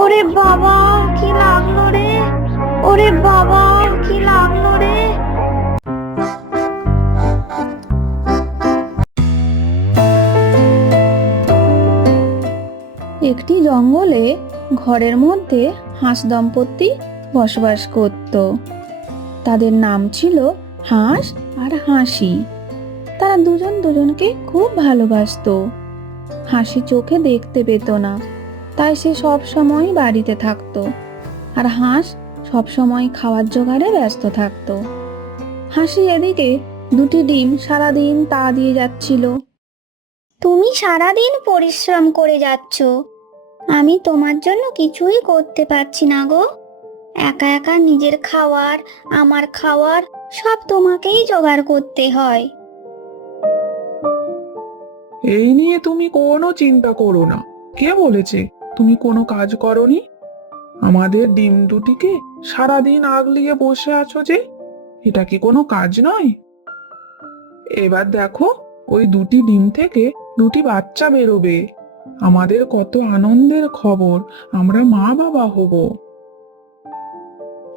ওরে বাবা, কি লাগলো রে! ওরে বাবা, কি লাগলো রে! একটি জঙ্গলে ঘরের মধ্যে হাঁস দম্পতি বসবাস করত। তাদের নাম ছিল হাঁস আর হাসি। তারা দুজন দুজনকে খুব ভালোবাসতো। হাসি চোখে দেখতে পেত না, তাই সে সব সময় বাড়িতে থাকতো, আর হাঁস সব সময় খাওয়ার জোগাড়ে ব্যস্ত থাকতো। হাসি এদিকে দুটি ডিম সারাদিন তা দিয়ে যাচ্ছিল। তুমি সারাদিন পরিশ্রম করে যাচ্ছ, আমি তোমার জন্য কিছুই করতে পারছি না গো। একা একা নিজের খাওয়ার, আমার খাওয়ার সব তোমাকেই জোগাড় করতে হয়। এই নিয়ে তুমি কোনো চিন্তা করো না। কে বলেছে তুমি কোনো কাজ করনি? আমাদের ডিম দুটিকে সারাদিন আগলিয়ে বসে আছো যে, এটা কি কোনো কাজ নয়? এবার দেখো, ওই দুটি ডিম থেকে দুটি বাচ্চা বেরোবে। আমাদের কত আনন্দের খবর, আমরা মা বাবা হব।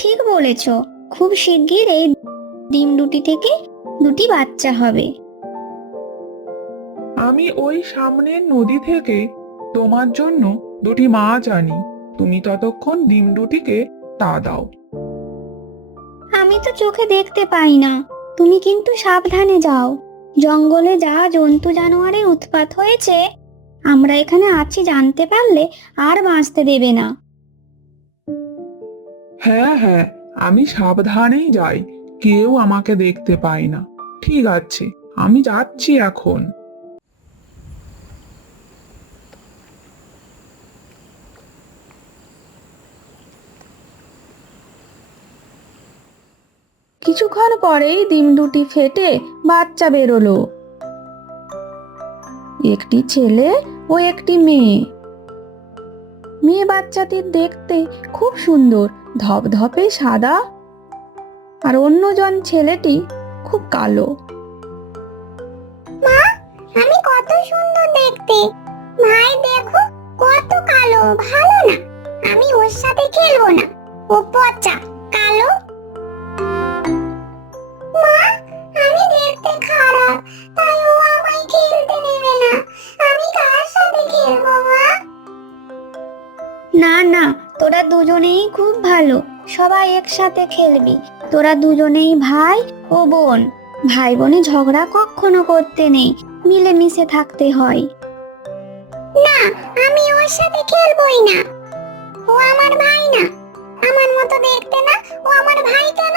ঠিক বলেছ, খুব শিগগির এই ডিম দুটি থেকে দুটি বাচ্চা হবে। আমি ওই সামনের নদী থেকে তোমার জন্য দুটি মাছ আনি, তুমি ততক্ষণ ডিম দুটিকে তা দাও। আমি তো চোখে দেখতে পাই না, তুমি কিন্তু সাবধানে যাও। জঙ্গলে যা জন্তু জানোয়ারের উৎপাত হয়েছে, আমরা এখানে আছি জানতে পারলে আর বাঁচতে দেবে না। হ্যাঁ হ্যাঁ, আমি সাবধানেই যাই, কেউ আমাকে দেখতে পায় না। ঠিক আছে, আমি যাচ্ছি এখন। কিছুক্ষণ পরেই ডিম দুটি ফেটে বাচ্চা বেরোলো। একটি ছেলে ও একটি মেয়ে। মেয়ে বাচ্চাটি দেখতে খুব সুন্দর, ধপধপে সাদা, আর অন্যজন ছেলেটি খুব কালো। মা, আমি কত সুন্দর দেখতে, ভাই দেখো কত কালো, ভালো না, আমি ওর সাথে খেলবো না, ও পচা কালো। মা, আমি দেখতে খারাপ, তাই ও আমায় খেলতে নেবে না, আমি কার সাথে খেলবো মা? না না, তোরা দুজনেই খুব ভালো, সবাই একসাথে খেলবি। তোরা দুজনেই ভাই ও বোন, ভাই বোনে ঝগড়া কখনো করতে নেই, মিলেমিশে থাকতে হয়। না, আমি ওর সাথে খেলবই না, ও আমার ভাই না, আমার মতো দেখতে না, ও আমার ভাই কেন?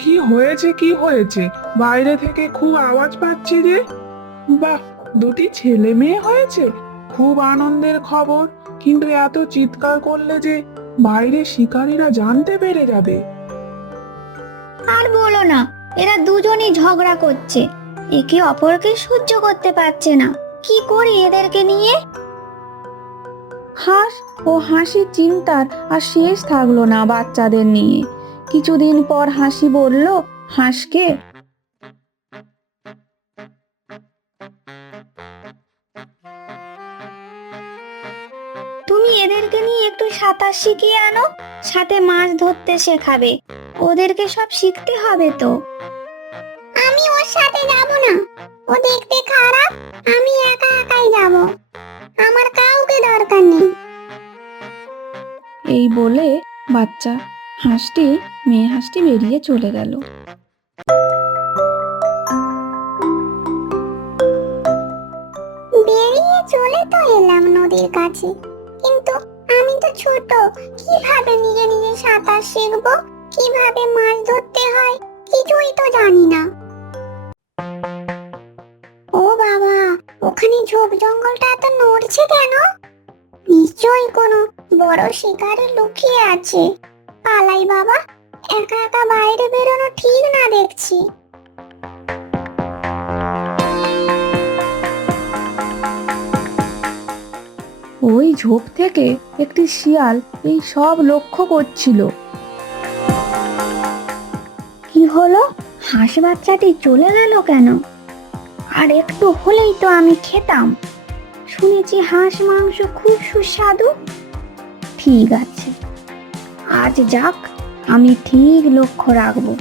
কি হয়েছে কি হয়েছে, বাইরে থেকে খুব আওয়াজ পাচ্ছি যে। বাহ, দুটি ছেলে মেয়ে হয়েছে, খুব আনন্দের খবর। কিন্তু এত চিৎকার করলে যে বাইরে শিকারীরা জানতে পেরে যাবে। আর বলো না, এরা দুজনেই ঝগড়া করছে, একে অপরকে সহ্য করতে পারছে না। কি করি এদেরকে নিয়ে? হাঁস ও হাসির চিন্তার আর শেষ থাকলো না বাচ্চাদের নিয়ে। কিছুদিন পর হাসি বলল হাঁসকে, তুমি এদেরকে নিয়ে একটু সাঁতার শিখিয়ে আনো, সাথে মাছ ধরতে শেখাবে, ওদেরকে সব শিখতে হবে তো। আমি ওর সাথে যাব না, ও দেখতে খারাপ, আমি একা একাই যাব, আমার কাউকে দরকার নেই। এই বলে বাচ্চা হাঁসটি, মেয়ে হাঁসটি বেরিয়ে চলে গেল। বেরিয়ে চলে তো এলাম নদীর কাছে, কিন্তু আমি তো ছোট, কিভাবে নিজে নিজে সাঁতার শিখবো, কিভাবে মাছ ধরতে হয় কিছুই তো জানি না। ও বাবা, ওখানে ঝোপ জঙ্গলটা এত নড়ছে কেন? নিশ্চয়ই কোনো বড় শিকারী লুকিয়ে আছে। পালাই বাবা, একা একা বাইরে বেরোনো ঠিক না দেখছি। ওই ঝোপ থেকে একটি শিয়াল এই সব লক্ষ্য করছিল। কি হলো, হাঁস বাচ্চাটি চলে গেল কেন? আর একটু হলেই তো আমি খেতাম। শুনেছি হাঁস মাংস খুব সুস্বাদু। ঠিক আছে, আজ যাক, আমি ঠিক লক্ষ্য রাখবো।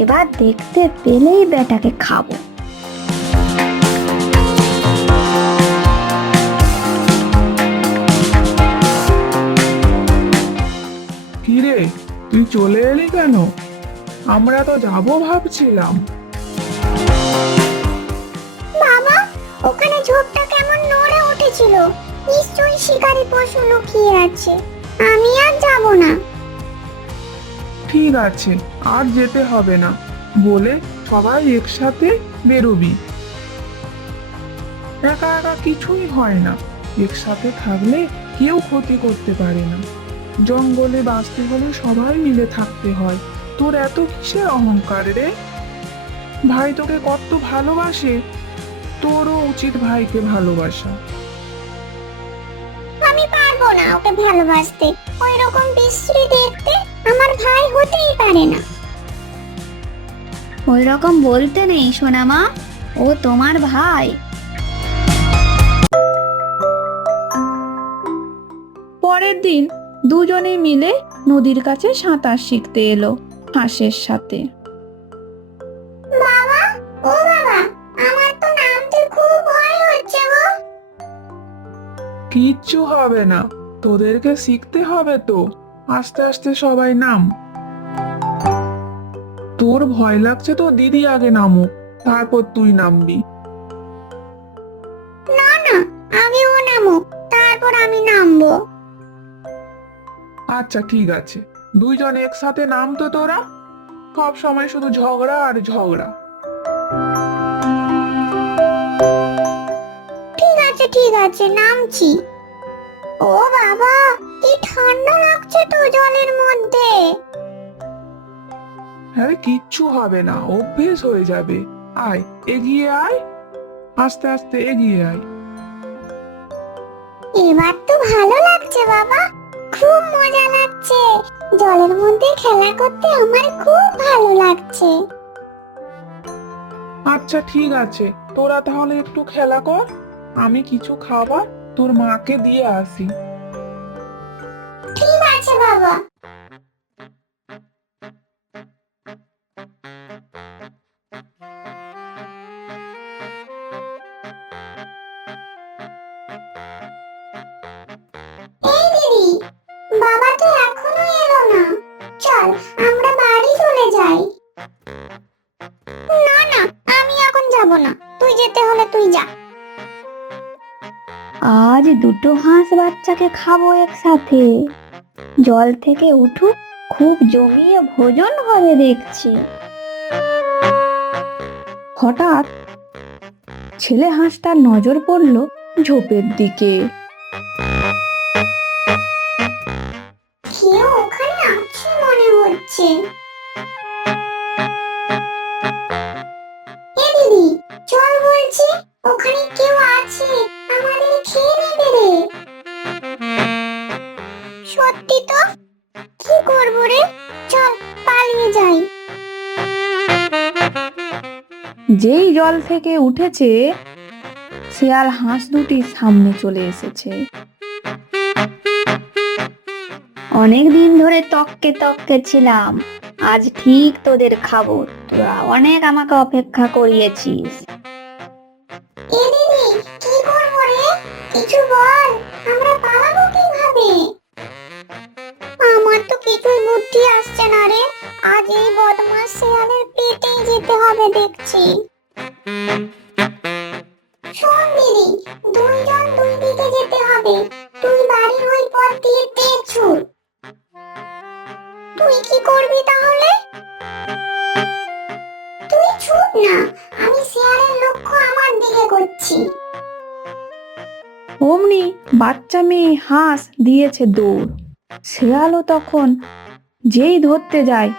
এবার দেখতে পেলেই বেটাকে খাবো। কি রে, তুই চলে এলি কেন? আমরা তো যাবো ভাবছিলাম। বাবা, ওখানে ঝোপটা কেমন নড়ে উঠেছিল। নিশ্চয়ই শিকারী পশু লুকিয়ে আছে। আমি আর যাব না। ঠিক আছে, আর যেতে হবে না বলে সবাই একসাথে বেরোবি। একা একা কিছুই হয় না, একসাথে থাকলে কেউ ক্ষতি করতে পারে না। জঙ্গলে বাঁচতে হলে সবাই মিলে থাকতে হয়। তোর এত কিসের অহংকার রে? ভাই তোকে কত ভালোবাসে, তোরও উচিত ভাইকে ভালোবাসা। আমি পারবো না ওকে ভালোবাসতে। ওই রকম বিশ্রী দেখতে আমার ভাই হতেই পারে না। ওই রকম বলতে নেই সোনামা, ও তোমার ভাই। পরের দিন দুজনে মিলে নদীর কাছে সাঁতার শিখতে এলো হাঁসের সাথে। বাবা, ও বাবা, আমার তো নামতে খুব ভয় হচ্ছে গো। কিচ্ছু হবে না, তোদেরকে শিখতে হবে তো। আস্তে আস্তে সবাই নাম। তোর ভয় লাগছে তো দিদি আগে নামুক, তারপর তুই নামবি। না না, আগে ও নামুক, তারপর আমি নামবো। আচ্ছা ঠিক আছে, দুইজন একসাথে নাম তো তোরা। সব সময় শুধু ঝগড়া আর ঝগড়া। ঠিক আছে, নামছি। ও বাবা, কি ঠান্ডা লাগছে তো জলের মধ্যে। আরে কিচ্ছু হবে না, অভ্যেস হয়ে যাবে। আয়, এগিয়ে আয়, আস্তে আস্তে এগিয়ে আয়। এবার তো ভালো লাগছে বাবা, খুব মজা লাগছে। জলের মধ্যে খেলা করতে আমার খুব ভালো লাগছে। আচ্ছা ঠিক আছে, তোরা তাহলে একটু খেলা কর, আমি কিছু খাবার তোর মাকে দিয়ে আসি। ঠিক আছে বাবা। এই দিদি, বাবা তো এখনো এলো না। চল, আমরা বাড়ি চলে যাই। না না, আমি এখন যাব না। তুই যেতে হলে তুই যা। আজ দুটো হাঁস বাচ্চাকে খাবো একসাথে। জল থেকে উঠুক, খুব জমিয়ে ভোজন হবে দেখছি। হঠাৎ ছেলে হাঁসটার নজর পড়ল ঝোপের দিকে। কেউ ওখানে আছে মনে হচ্ছে। এ দিদি, চল বলছি, ওখানে কেউ আছে, আমাদের খেয়ে নেবে রে। সত্যি তো? কি করবো রে? চল পালিয়ে যাই। যেই জল থেকে উঠেছে, শেয়াল হাঁস দুটি সামনে চলে এসেছে। অনেক দিন ধরে তককে তককে ছিলাম, আজ ঠিক তোদের খাবো। তোরা অনেক আমাকে অপেক্ষা করিয়েছিস। এ দিদি, কি করবো রে? কিছু বল, আমরা পালাবো কিভাবে? আমার তো কিছুই বুদ্ধি আসছে না রে। আজ এই বদমাস শেয়ালের পেটেই যেতে হবে দেখছি। শোন দিদি, দুইজন দুই দিকে যেতে হবে। তুই বাড়ির ওই পথ দিয়ে তেজ ছুড়। তুই কি করবি তাহলে? তুই ছুট না, আমি শেয়ালের লক্ষ্য আমার দিকে করছি। অমনি বাচ্চা মেয়ে হাঁস দিয়েছে দৌড়। শেয়ালও তখন যেই ধরতে যায়,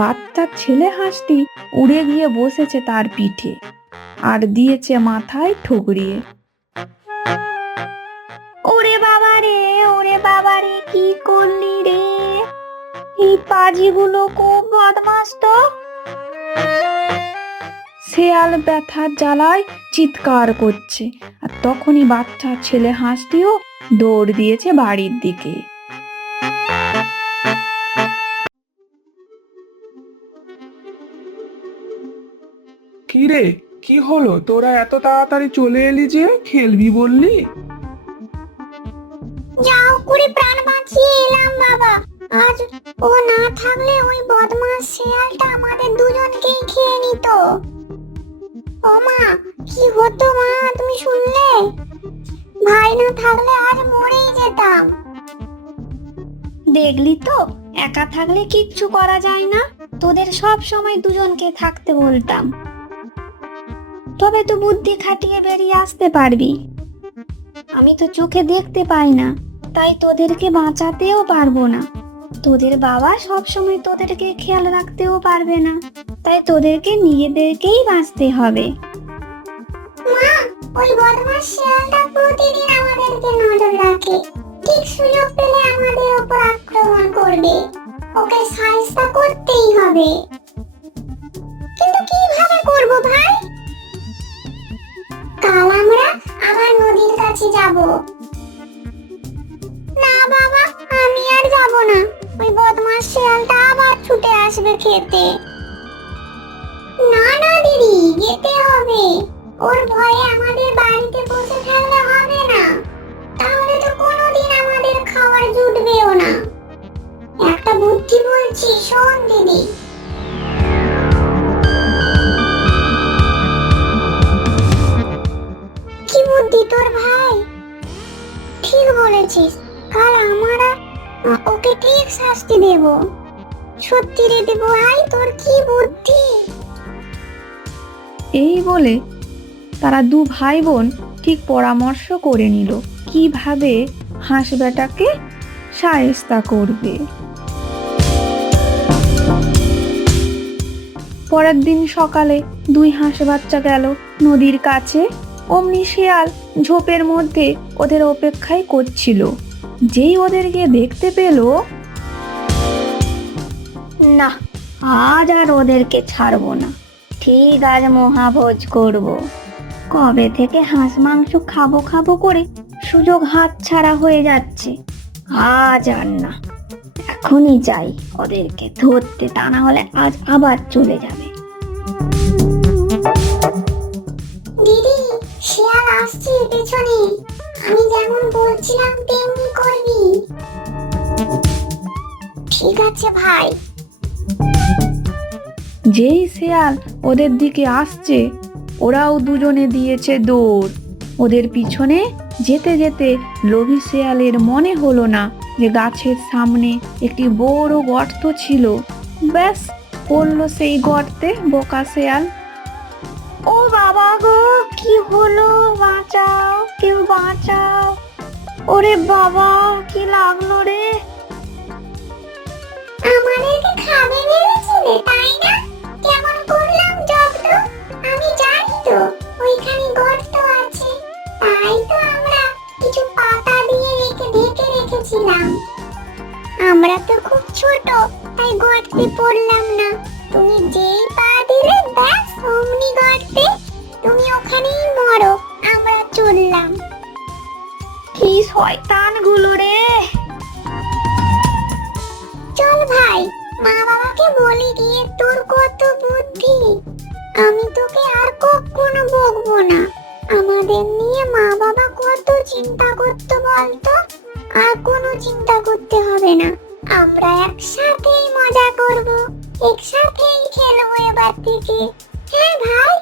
বাচ্চা ছেলে হাঁসটি উড়ে গিয়ে বসেছে তার পিঠে আর দিয়েছে মাথায় ঠুকরিয়ে। ওরে বাবা রে, ওরে বাবা রে, কি করলি রে? এই পাজিগুলো খুব বদমাস তো। শেয়াল ব্যথার জ্বালায় চিৎকার করছে, আর তখনই বাচ্চা ছেলে হাঁসটিও দৌড় দিয়েছে বাড়ির দিকে। কি রে, কি হলো? তোরা এত তাড়াতাড়ি চলে এলি যে? খেলবি বললি? যাও করে প্রাণ বাঁচিয়ে এলাম বাবা। আজ ও না থাকলে ওই বদমাস শেয়ালটা আমাদের দুজনকেই খেয়ে নিত। ও মা, কি হতো মা, তুমি শুনলে? ভাই না থাকলে আজ মরেই যেতাম। দেখলি তো, একা থাকলে কিচ্ছু করা যায় না। তোদের সব সময় দুজনকে থাকতে বলতাম, তবে তো বুদ্ধি খাটিয়ে বেরিয়ে আসতে পারবি। আমি তো চোখে দেখতে পাই না, তাই তোদেরকে বাঁচাতেও পারবো না। তোদের বাবা সব সময় তোদেরকে খেয়াল রাখতেও পারবে না, তাই তোদেরকে নিজেদেরকেই বাঁচতে হবে। মা, ওই বদমাশ শিয়ালটা প্রতিদিন আমাদেরকে নজর রাখে। ঠিক সুযোগ পেলে আমাদের উপর আক্রমণ করবে। ওকে শায়েস্তা করতেই হবে। কিন্তু কিভাবে করব ভাই? কাল আমরা আবার নদীর কাছে যাব। না বাবা, আমি আর যাব না। ওই বদমাশ শিয়ালটা আবার ছুটে আসবে খেতে। না না দিদি, যেতে হবে। ওর ভয়ে আমাদের বাড়িতে বসে থাকলে হবে না। তাহলে তো কোনোদিন আমাদের খাবার জুটবেও না। একটা বুদ্ধি বলছি, শোন দিদি। কি বুদ্ধি তোর ভাই? ঠিক বলেছিস, কাল আমরা ওকে ঠিক শাস্তি দেব। সত্যি রে দেব ভাই, তোর কি বুদ্ধি! এই বলে তারা দু ভাই বোন ঠিক পরামর্শ করে নিল কিভাবে হাঁস বেটাকে শায়েস্তা করবে। পরের দিন সকালে দুই হাঁস বাচ্চা গেল নদীর কাছে। অমনি শিয়াল ঝোপের মধ্যে ওদের অপেক্ষায় করছিল। যেই ওদেরকে দেখতে পেল, না, আজ আর ওদেরকে ছাড়বো না। ঠিক আজ মহাভোজ করব। কবে থেকে হাঁস মাংস খাবো খাবো করে সুযোগ হাত ছাড়া হয়ে যাচ্ছে। আজ আর না, এখনই যাই ওদেরকে ধরতে, তা না হলে আজ আবার চলে যাবে। দিদি, শিয়াল আসছে পেছনে। আমি যেমন বলছিলাম তেমনি করবি। ঠিক আছে ভাই। যেই শিয়াল ওদের দিকে আসছে, ওরাও দুজনে দিয়েছে দৌড়। ওদের পিছনে যেতে যেতে লোভী শিয়ালের মনে হলো না যে গাছের সামনে একটি বড় গর্ত ছিল। ব্যাস, পড়লো সেই গর্তে বোকা শিয়াল। ও বাবা গো, কি হলো? বাঁচাও, কেউ বাঁচাও! ওরে বাবা, কি লাগলো রে? আমাদেরকে খাবে ভেবেছিলে, তাই না? কেমন করলাম জব্দ? আমি জানি তো ওইখানে গর্ত আছে, তাই তো আমরা কিছু পাতা দিয়ে ঢেকে রেখেছিলাম। আমরা তো খুব ছোট, তাই গর্তে পড়লাম না। তুমি যেই পা দিলে, ব্যাস অমনি গর্তে। তুমি ওখানেই মরো, আমরা চললাম। কি শয়তান গুলো রে! চল ভাই, মা বাবাকে বলি গিয়ে তোর কত বুদ্ধি। আমি তোকে আর কখনো বকবো না। আমাদের নিয়ে মা বাবা কত চিন্তা করতো বলতো। আর কোনো চিন্তা করতে হবে না। আমরা একসাথেই মজা করব, একসাথেই খেলবো এবার থেকে। হ্যাঁ ভাই।